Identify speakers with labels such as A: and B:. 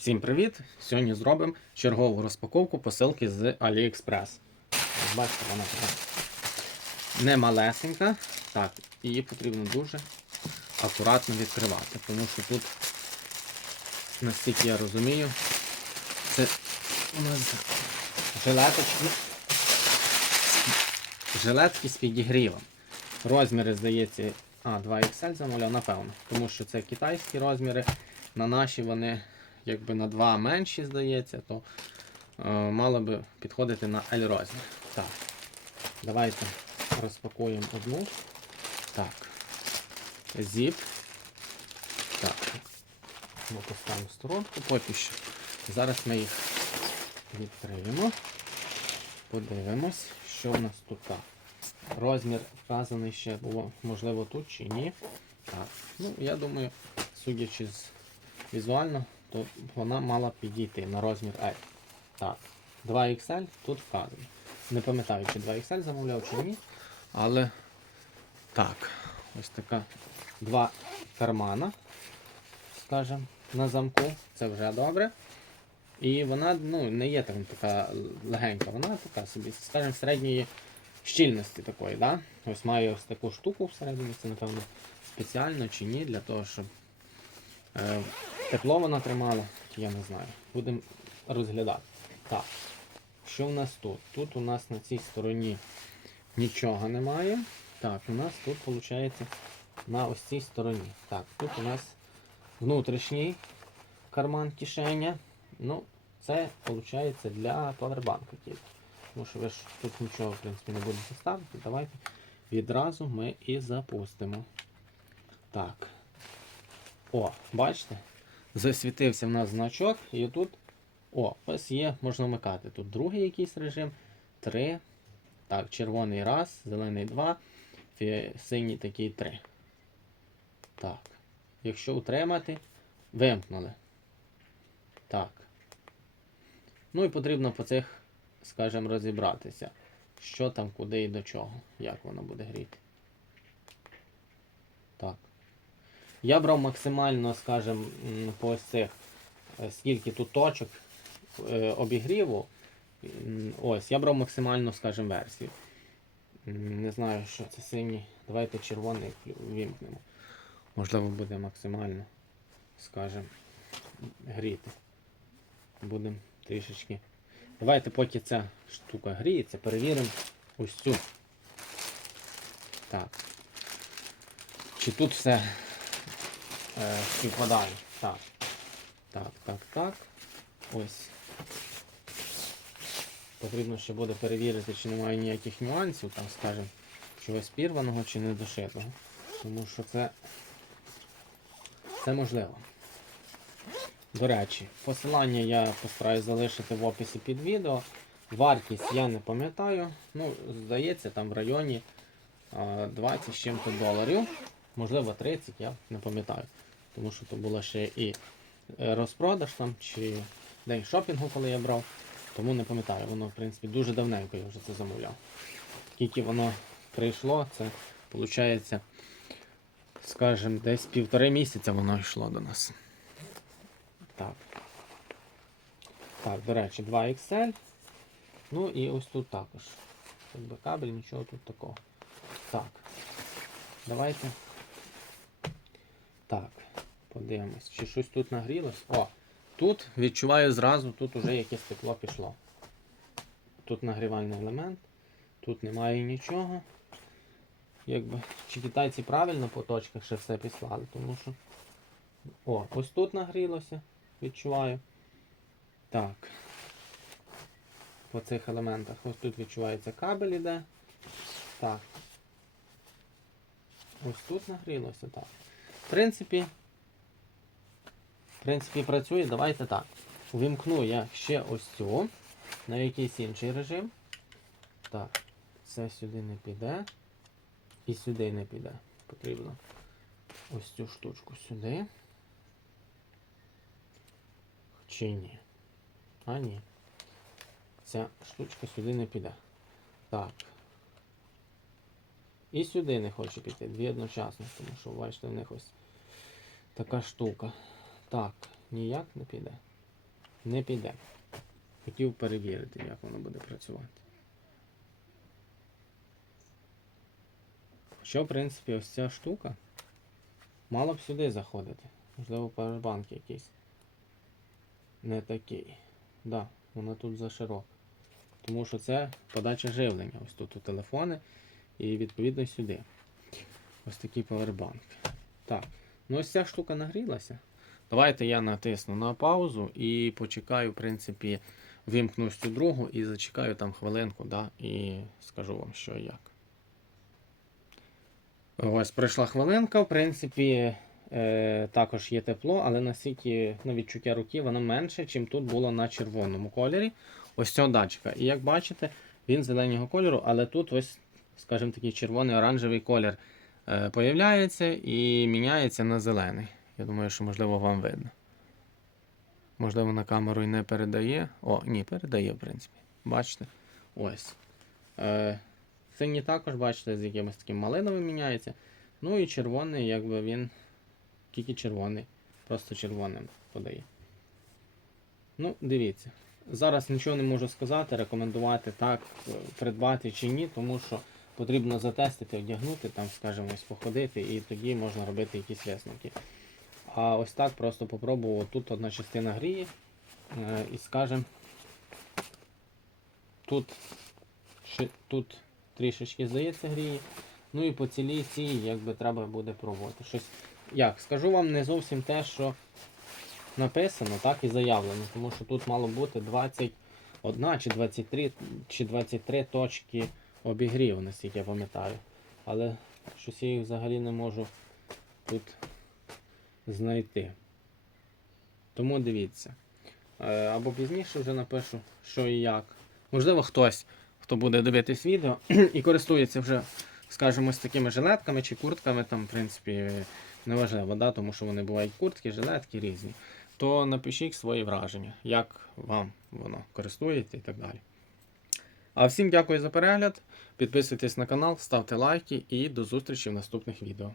A: Всім привіт! Сьогодні зробимо чергову розпаковку посилки з AliExpress. Бачите, вона така не малесенька. Так, її потрібно дуже акуратно відкривати, тому що тут, наскільки я розумію, це у нас жилеточки. Жилетки з підігрівом. Розміри, здається, а, 2XL замовляв, напевно. Тому що це китайські розміри. На наші вони якби на 2 менші, здається, то е, мало би підходити на L розмір. Так. Давайте розпакуємо одну. Так. Зіп. Так. Ми поставимо сторонку поки що. Зараз ми їх відкриємо. Подивимось, що в нас тут так. Розмір вказаний ще було, можливо, тут чи ні. Так. Ну, я думаю, судячи з візуально, то вона мала підійти на розмір L. Так. 2XL тут вказано. Не пам'ятаю, чи 2XL замовляв, чи ні. Але так, ось така два кармана, скажімо, на замку. Це вже добре. І вона ну, не є там така легенька, вона така собі, скажімо, середньої щільності такої. Да? Ось має ось таку штуку всередині, це, напевно, спеціально чи ні, для того, щоб тепло вона тримала, я не знаю. Будемо розглядати. Так, що в нас тут? Тут у нас на цій стороні нічого немає. Так, у нас тут виходить на ось цій стороні. Так, тут у нас внутрішній карман кишеня. Ну, це виходить для павербанка тільки. Тому що ви ж тут нічого в принципі не будете ставити. Давайте відразу ми і запустимо. Так. О, бачите? Засвітився в нас значок, і тут. О, ось є, можна вмикати. Тут другий якийсь режим. Три. Так, червоний раз, зелений два, синій такий три. Так. Якщо утримати, вимкнули. Так. Ну і потрібно по цих, скажімо, розібратися. Що там, куди і до чого. Як воно буде гріти. Так. Я брав максимально, скажімо, по ось цих, е, скільки тут точок е, обігріву. Ось, я брав максимальну, скажімо, версію. Не знаю, що це синій. Давайте червоний вімкнемо. Можливо, буде максимально, скажімо, гріти. Будемо трішечки. Давайте, поки ця штука гріється, перевіримо ось цю. Так. Чи тут все е, співпадає? Так. Так, так, так. Ось. Потрібно ще буде перевірити, чи немає ніяких нюансів, там, скажімо, чогось пірваного чи недошитого. Тому що це, це можливо. До речі, посилання я постараюсь залишити в описі під відео. Вартість я не пам'ятаю. Ну, здається, там в районі 20 з чим-то доларів. Можливо, 30, я не пам'ятаю. Тому що то було ще і е, розпродаж там, чи день шопінгу, коли я брав. Тому не пам'ятаю. Воно, в принципі, дуже давненько я вже це замовляв. Тільки воно прийшло, це виходить, скажімо, десь півтори місяця воно йшло до нас. Так. Так, до речі, 2XL. Ну і ось тут також. Якби кабель, нічого тут такого. Так. Давайте. Так, подивимось. Чи щось тут нагрілось? О! Тут відчуваю зразу, тут уже якесь тепло пішло. Тут нагрівальний елемент, тут немає нічого. Якби, чи китайці правильно по точках ще все післали, тому що. О, ось тут нагрілося, відчуваю. Так. По цих елементах. Ось тут відчувається кабель іде. Так. Ось тут нагрілося, так. В принципі, в принципі, працює. Давайте так. Увімкну я ще ось цю на якийсь інший режим. Так, це сюди не піде. І сюди не піде. Потрібно ось цю штучку сюди. Чи ні? А ні. Ця штучка сюди не піде. Так. І сюди не хоче піти. Дві одночасно, тому що бачите, в них ось така штука. Так, ніяк не піде. не піде. Хотів перевірити, як воно буде працювати. Що, в принципі, ось ця штука мала б сюди заходити. Можливо, павербанк якийсь. Не такий. Да, вона тут заширока. Тому що це подача живлення. Ось тут у телефони і відповідно сюди. Ось такий павербанк. Так. Ну ось ця штука нагрілася. Давайте я натисну на паузу і почекаю, в принципі, вимкну цю другу і зачекаю там хвилинку, да, і скажу вам, що і як. Ось пройшла хвилинка, в принципі, е, також є тепло, але наскільки на відчуття руки воно менше, чим тут було на червоному кольорі. Ось цього датчика. І як бачите, він зеленого кольору, але тут ось, скажімо такий червоний оранжевий колір е, появляється і міняється на зелений. Я думаю, що можливо вам видно. Можливо, на камеру і не передає. О, ні, передає, в принципі. Бачите? Ось. Е, синій також, бачите, з якимось таким малиновим міняється. Ну і червоний, якби він тільки червоний. Просто червоним подає. Ну, дивіться. Зараз нічого не можу сказати, рекомендувати так, е, придбати чи ні, тому що потрібно затестити, одягнути, там, скажімо, походити, і тоді можна робити якісь висновки. А ось так просто попробував. Тут одна частина гріє. е, І скажем, тут, тут трішечки здається гріє. Ну і по цілій цій якби треба буде пробувати. Щось, як, скажу вам не зовсім те, що написано, так і заявлено. Тому що тут мало бути 21 чи 23, чи 23 точки обігріву, наскільки я пам'ятаю. Але щось я їх взагалі не можу тут знайти. Тому дивіться. Е, Або пізніше вже напишу, що і як. Можливо, хтось, хто буде дивитись відео і користується вже, скажімо, з такими жилетками чи куртками, там, в принципі, неважливо, да? тому що вони бувають куртки, жилетки різні. То напишіть свої враження, як вам воно користується і так далі. А всім дякую за перегляд. Підписуйтесь на канал, ставте лайки і до зустрічі в наступних відео.